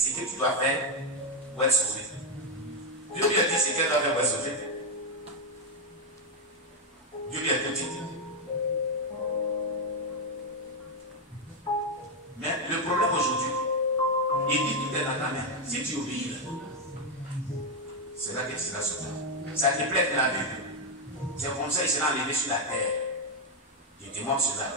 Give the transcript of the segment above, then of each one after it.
ce que tu dois faire pour être sauvé. Dieu lui a dit ce qu'elle doit faire pour être sauvé. Dieu lui a tout dit. Mais le problème aujourd'hui, il dit tout est dans ta main. Si tu obéis, c'est là que tu seras sauvé. Ça te plaît de la vie. C'est comme ça qu'il sera enlevé sur la terre. Je te montre cela.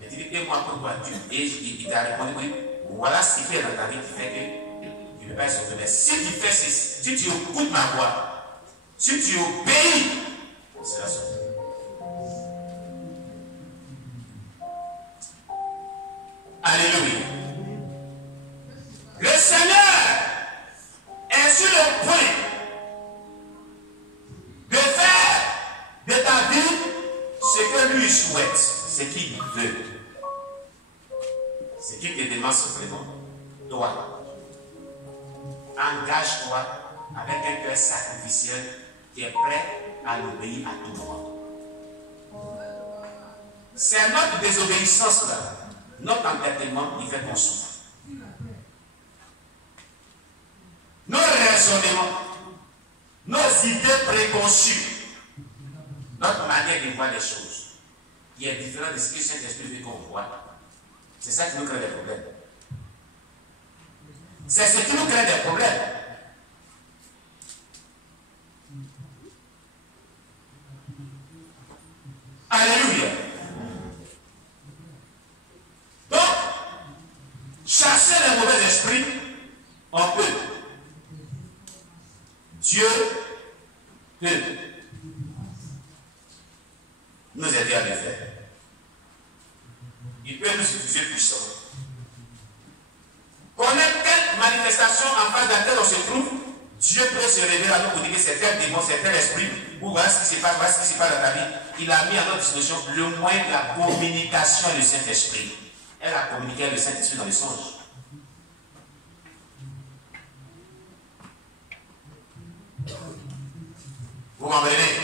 Mais tu dis, et moi pour toi, Dieu. Et il t'a répondu, oui, voilà ce qu'il fait dans ta vie qui fait que tu ne peux pas être sauvé. Mais si tu fais ceci, si tu écoutes ma voix, si tu obéis, tu seras sauvé. Alléluia. Le Seigneur est sur le point de faire de ta vie ce que lui souhaite, ce qu'il veut. Ce qu'il te demande simplement, toi, engage-toi avec un cœur sacrificiel qui est prêt à l'obéir à tout moment. C'est notre désobéissance là, notre entêtement qui fait qu'on souffre. Nos raisonnements, nos idées préconçues, notre manière de voir les choses, qui est différente de ce que Saint-Esprit veut qu'on voit. C'est ça qui nous crée des problèmes. C'est ce qui nous crée des problèmes. Alléluia. Donc, chasser les mauvais esprits, on peut. Dieu peut nous aider à le faire. Il peut nous utiliser puissant. Connaître quelle manifestation en face de laquelle on se trouve, Dieu peut se révéler à nous pour dire que c'est tel démon, c'est tel esprit, ou voilà ce qui se passe, voilà ce qui se passe dans ta vie. Il a mis à notre disposition le moyen de la communication avec le Saint-Esprit. Elle a communiqué avec le Saint-Esprit dans les songes. Vous comprenez?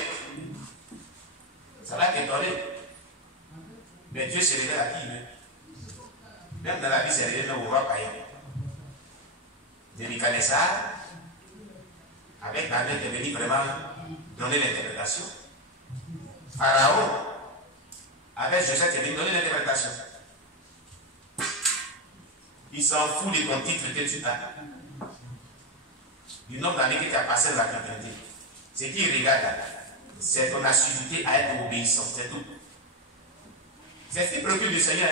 Ça va t'étonner. Mais Dieu se révèle à qui il veut. Même dans la vie, c'est révélé même au roi païen. Nebuchadnezzar, avec Daniel qui est venu vraiment donner l'interprétation. Pharaon, avec Joseph qui est venu donner l'interprétation. Il s'en fout de ton titre que tu as. Du nombre d'années que tu as passé dans la fraternité. Ce qu'il regarde, c'est ton assiduité à être obéissant, c'est tout. C'est ce qui préoccupe le Seigneur.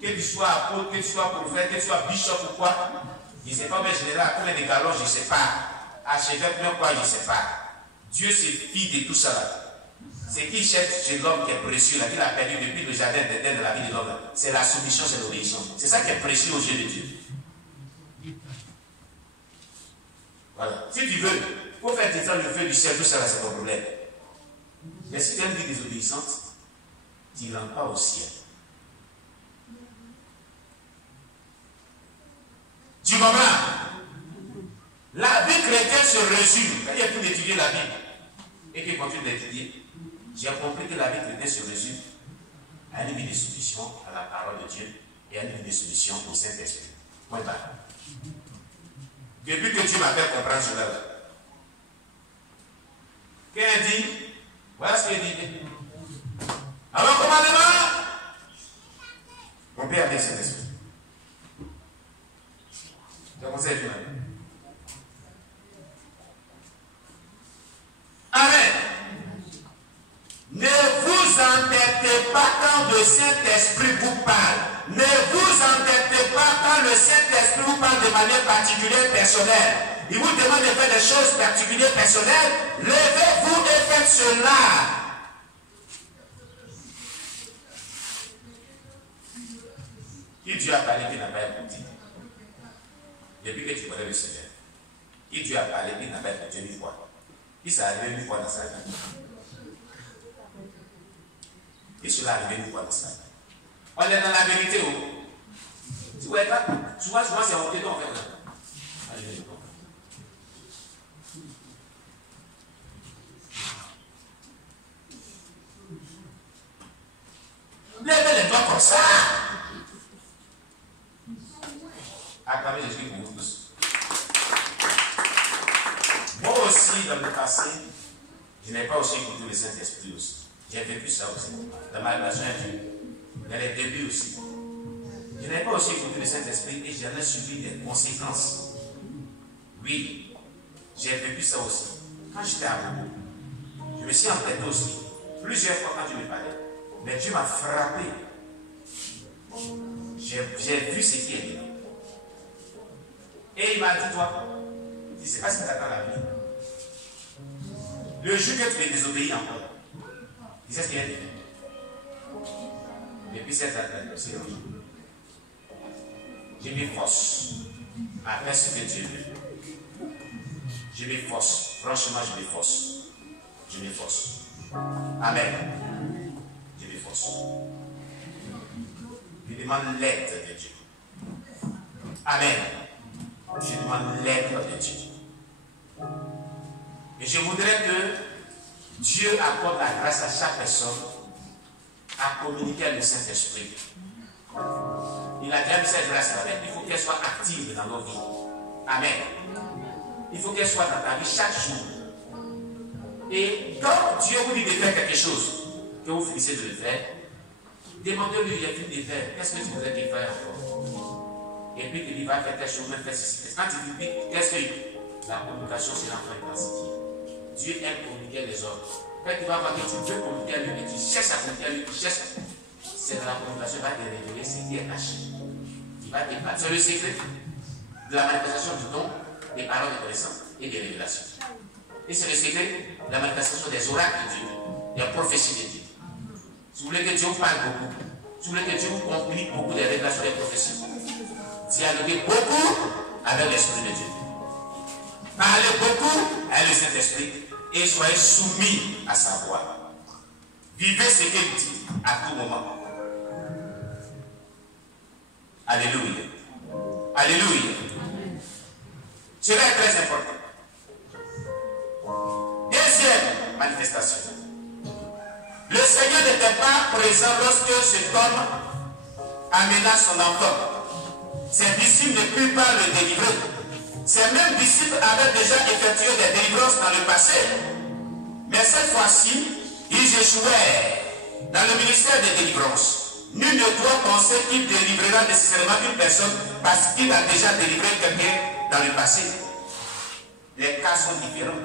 Que tu sois apôtre, que tu sois prophète, que tu sois bishop ou quoi. Je ne sais pas, mais général, combien de galons, je ne sais pas. Archevêque, combien quoi, je ne sais pas. Dieu se fie de tout ça là. Ce qu'il cherche chez l'homme qui est précieux, là, qu'il a perdu depuis le jardin d'Éden de la vie de l'homme, c'est la soumission, c'est l'obéissance. C'est ça qui est précieux aux yeux de Dieu. Voilà. Si tu veux, pour faire descendre le feu du ciel, tout ça là, c'est ton problème. Mais si tu as une vie désobéissante, tu ne rentres pas au ciel. Tu comprends? La vie chrétienne se résume. Quand il y a tout d'étudier la Bible et qu'il continue d'étudier, j'ai compris que la vie chrétienne se résume à une vie de soumission à la parole de Dieu et à une vie de soumission au Saint-Esprit. Point barre. Depuis que Dieu m'a fait comprendre cela, quand il dit, voilà ce qu'il dit. Alors, commandement, mon Père avec Saint-Esprit. C'est comme ça que tu m'as dit. Amen. Ne vous entêtez pas quand le Saint-Esprit vous parle. Ne vous entêtez pas quand le Saint-Esprit vous parle de manière particulière, personnelle. Il vous demande de faire des choses particulières, personnelles. Levez-vous et faites cela. Qui Dieu a parlé qui n'a pas écouté? Depuis que tu connais le Seigneur. Qui Dieu a parlé qui n'a pas écouté une fois? Qui s'est arrivé une fois dans sa vie? Et cela est arrivé une fois dans sa vie. On est dans la vérité. Tu vois, souvent c'est monté dans en fait. Allez, levez les doigts comme ça. Acclamez Jésus pour vous tous. Moi aussi, dans le passé, je n'ai pas aussi écouté le Saint-Esprit aussi. J'ai vécu ça aussi. Dans ma relation avec Dieu. Dans les débuts aussi. Je n'ai pas aussi écouté le Saint-Esprit et j'en ai subi des conséquences. Oui, j'ai vécu ça aussi. Quand j'étais à Bobo, je me suis entêté aussi. Plusieurs fois quand Dieu me parlait. Mais Dieu m'a frappé. J'ai vu ce qui est venu. Et il m'a dit, toi, tu ne sais pas ce qui t'attend la vie. Le jour que tu es désobéi encore, tu sais ce qu'il est devenu. Depuis cette année, je m'efforce à faire ce que Dieu veut. Je m'efforce. Franchement, je m'efforce. Je m'efforce. Amen. Je m'efforce. Je demande l'aide de Dieu. Amen. Je demande l'aide de Dieu. Et je voudrais que Dieu accorde la grâce à chaque personne à communiquer avec le Saint-Esprit. Il a déjà mis cette grâce-là, mais il faut qu'elle soit active dans nos vies. Amen. Il faut qu'elle soit dans ta vie chaque jour. Et quand Dieu vous dit de faire quelque chose, que vous finissez de le faire, demandez-lui, il a fini de faire. Qu'est-ce que tu voudrais qu'il fasse encore? Et puis il dit, va faire telle chose, même faire ceci. Quand il dit, qu'est-ce que la communication, c'est l'enfant intensité. Dieu aime communiquer les autres. Quand tu vas voir que tu veux communiquer avec lui, et tu cherches à communiquer avec lui, tu cherches. C'est dans la communication, il va te révéler ce qui est caché. Il va te battre. C'est le secret de la manifestation du don, des paroles de connaissance et des révélations. Et c'est le secret de la manifestation des oracles de Dieu, des prophéties de Dieu. Si vous voulez que Dieu vous parle beaucoup, si vous voulez que Dieu vous communique beaucoup des révélations des prophéties, dialoguez beaucoup avec l'Esprit de Dieu. Parlez beaucoup avec le Saint-Esprit et soyez soumis à sa voix. Vivez ce qu'il dit à tout moment. Alléluia. Alléluia. Cela est très important. Deuxième manifestation. Le Seigneur n'était pas présent lorsque cet homme amena son enfant. Ses disciples ne purent pas le délivrer. Ces mêmes disciples avaient déjà effectué des délivrances dans le passé. Mais cette fois-ci, ils échouèrent dans le ministère des délivrances. Nul ne doit penser qu'il délivrera nécessairement une personne parce qu'il a déjà délivré quelqu'un dans le passé. Les cas sont différents.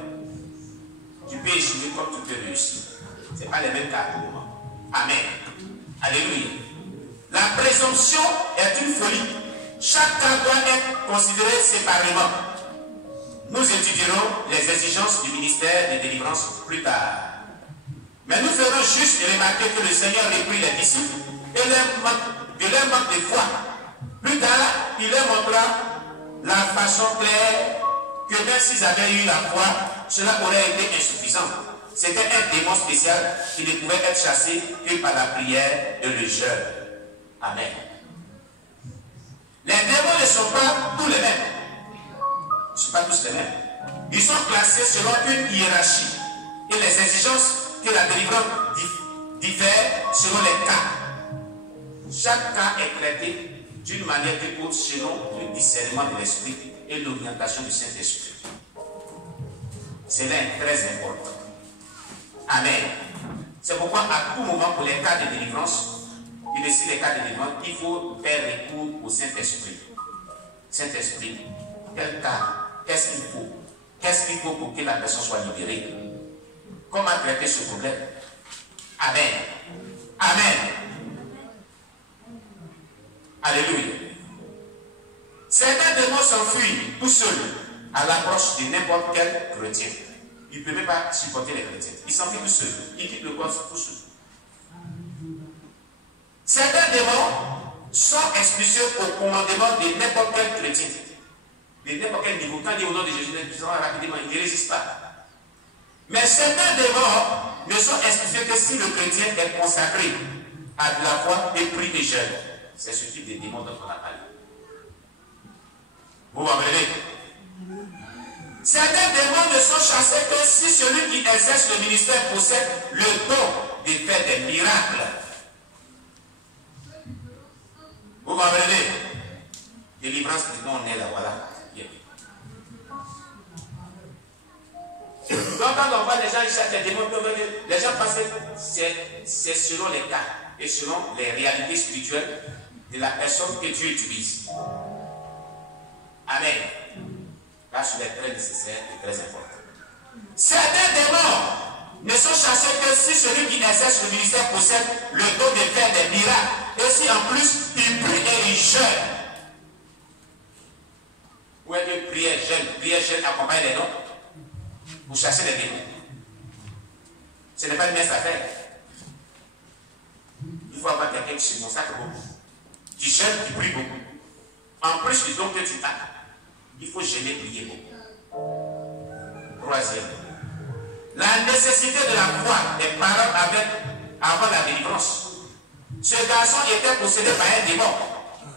Tu peux échouer comme tu peux réussir. Ce n'est pas les mêmes cas pour moi. Amen. Alléluia. La présomption est une folie. Chaque cas doit être considéré séparément. Nous étudierons les exigences du ministère des délivrances plus tard. Mais nous ferons juste remarquer que le Seigneur réprit les disciples et leur manque de foi. Plus tard, il leur montra la façon claire que même s'ils avaient eu la foi, cela aurait été insuffisant. C'était un démon spécial qui ne pouvait être chassé que par la prière et le jeûne. Amen. Les démons ne sont pas tous les mêmes. Ils ne sont pas tous les mêmes. Ils sont classés selon une hiérarchie et les exigences que la délivrance diffèrent selon les cas. Chaque cas est traité d'une manière plus haute selon le discernement de l'esprit et l'orientation du Saint-Esprit. Cela est très important. Amen. C'est pourquoi à tout moment pour les cas de délivrance, et aussi les cas de délivrance, il faut faire recours au Saint-Esprit. Saint-Esprit, quel cas? Qu'est-ce qu'il faut? Qu'est-ce qu'il faut pour que la personne soit libérée? Comment traiter ce problème? Amen. Amen. Alléluia. Certains démons s'enfuient tout seuls à l'approche de n'importe quel chrétien. Ils ne peuvent même pas supporter les chrétiens. Ils s'enfuient tout seuls. Ils quittent le corps tout seuls. Certains démons sont expulsés au commandement de n'importe quel chrétien. De n'importe quel niveau. Quand il dit au nom de Jésus, ils seront rapidement, ils ne résistent pas. Mais certains démons ne sont expulsés que si le chrétien est consacré à de la foi et prie et jeûne. C'est ce type de démons dont on a parlé. Vous m'appelez? Certains démons ne sont chassés que si celui qui exerce le ministère possède le don de faire des miracles. Vous m'appelez? Délivrance du don est là, voilà. Donc quand on voit les gens, ils cherchent des démons, les gens pensent que c'est selon les cas et selon les réalités spirituelles de la personne que Dieu utilise. Amen. Là, je suis très nécessaire et très important. Certains démons ne sont chassés que si celui qui exerce le ministère possède le don de faire des miracles et si en plus il prie et il jeûne. Ou est-ce que prière jeûne accompagne les dons? Vous chassez les démons. Ce n'est pas une mince affaire. Il faut avoir quelqu'un qui se consacre beaucoup. Tu jeûnes, tu pries beaucoup. En plus du don que tu as, il faut jeûner, prier beaucoup. Troisième, la nécessité de la foi des parents avant la délivrance. Ce garçon était possédé par un démon.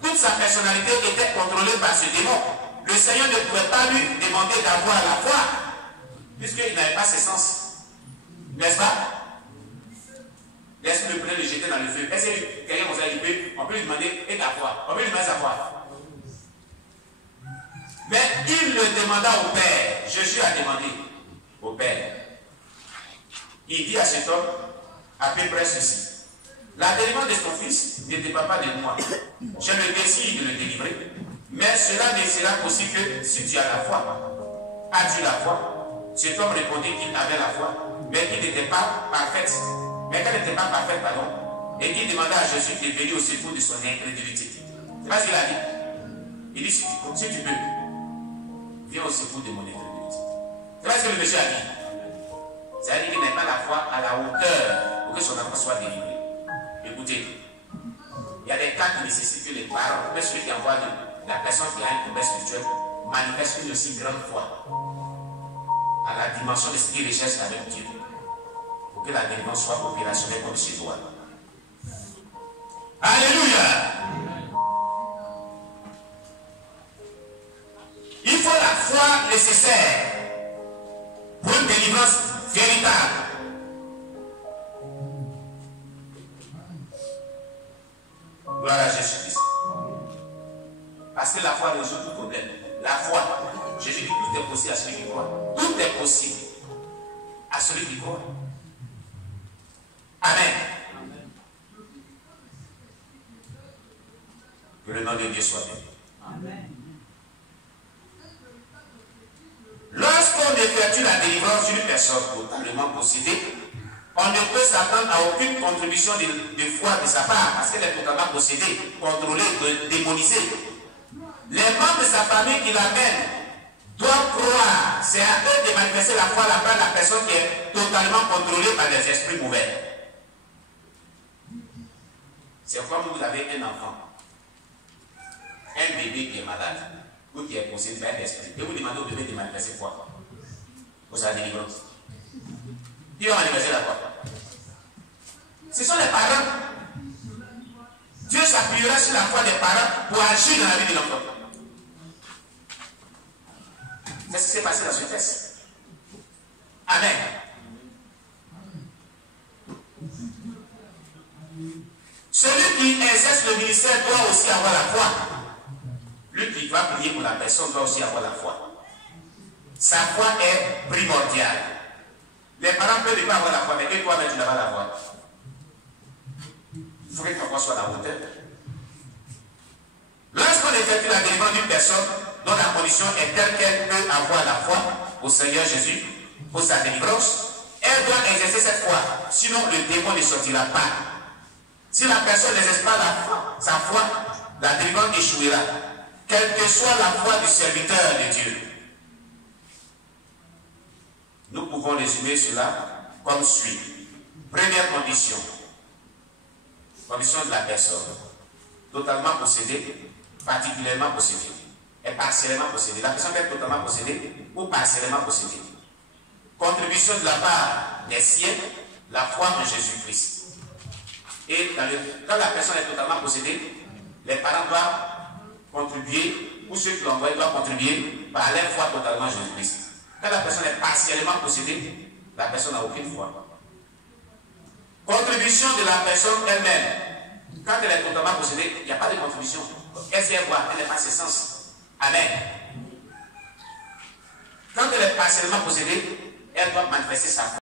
Toute sa personnalité était contrôlée par ce démon. Le Seigneur ne pouvait pas lui demander d'avoir la foi, puisqu'il n'avait pas ses sens. N'est-ce pas? Laisse-le prendre le jeter dans le feu. Est-ce que quelqu'un comme ça, on peut lui demander et ta foi? On peut lui demander sa foi. Mais il le demanda au Père. Jésus a demandé au Père. Il dit à cet homme, à peu près ceci. La délivrance de son fils ne dépend pas de moi. J'ai le désir de le délivrer. Mais cela ne sera possible que si tu as la foi. As-tu la foi? Cet homme répondit qu'il avait la foi, mais qu'il n'était pas parfaite. Mais qu'elle n'était pas parfaite, pardon. Et qu'il demanda à Jésus de venir au secours de son incrédulité. C'est pas ce qu'il a dit. Il dit, si tu peux, viens au secours de mon incrédulité. C'est pas ce que le monsieur a dit. C'est-à-dire qu'il n'a pas la foi à la hauteur pour que son enfant soit délivré. Écoutez, il y a des cas qui nécessitent que les parents, même celui qui envoie la personne qui a un problème spirituel, manifeste une aussi grande foi à la dimension de ce qu'il recherche avec Dieu, pour que la délivrance soit opérationnelle comme chez toi. Alléluia! Il faut la foi nécessaire pour une délivrance véritable. Gloire à Jésus-Christ. Parce que la foi résout tout problème. La foi, Jésus dit tout est possible à celui qui croit. Tout est possible à celui qui croit. Amen. Que le nom de Dieu soit béni. Amen. Lorsqu'on effectue la délivrance d'une personne totalement possédée, on ne peut s'attendre à aucune contribution de foi de sa part parce qu'elle est totalement possédée, contrôlée, démonisée. Les membres de sa famille qui l'amènent doivent croire. C'est à eux de manifester la foi à la part de la personne qui est totalement contrôlée par des esprits mauvais. C'est comme vous avez un enfant, un bébé qui est malade ou qui est possédé par un esprit, et vous demandez au bébé de manifester foi pour sa délivrance. Qui va manifester la foi? Ce sont les parents. Dieu s'appuiera sur la foi des parents pour agir dans la vie de l'enfant. C'est ce qui s'est passé dans ce texte. Amen. Celui qui exerce le ministère doit aussi avoir la foi. Lui qui va prier pour la personne doit aussi avoir la foi. Sa foi est primordiale. Les parents peuvent ne pas avoir la foi, mais que toi-même tu n'as pas la foi. Il faut que ton foi soit à la hauteur. Lorsqu'on effectue la délivrance d'une personne dont la condition est telle qu'elle peut avoir la foi au Seigneur Jésus pour sa délivrance, elle doit exercer cette foi, sinon le démon ne sortira pas. Si la personne n'exerce pas la foi, sa foi, la délivrance échouera, quelle que soit la foi du serviteur de Dieu. Nous pouvons résumer cela comme suit. Première condition. Condition de la personne. Totalement possédée, particulièrement possédée. Et partiellement possédée. La personne est totalement possédée ou partiellement possédée. Contribution de la part des siens, la foi en Jésus-Christ. Et quand la personne est totalement possédée, les parents doivent contribuer, ou ceux qui l'envoient doivent contribuer par leur foi totalement en Jésus-Christ. Quand la personne est partiellement possédée, la personne n'a aucune foi. Contribution de la personne elle-même. Quand elle est totalement possédée, il n'y a pas de contribution. Elle sait voir, elle n'est pas ses sens. Amen. Quand elle est partiellement possédée, elle doit manifester sa foi.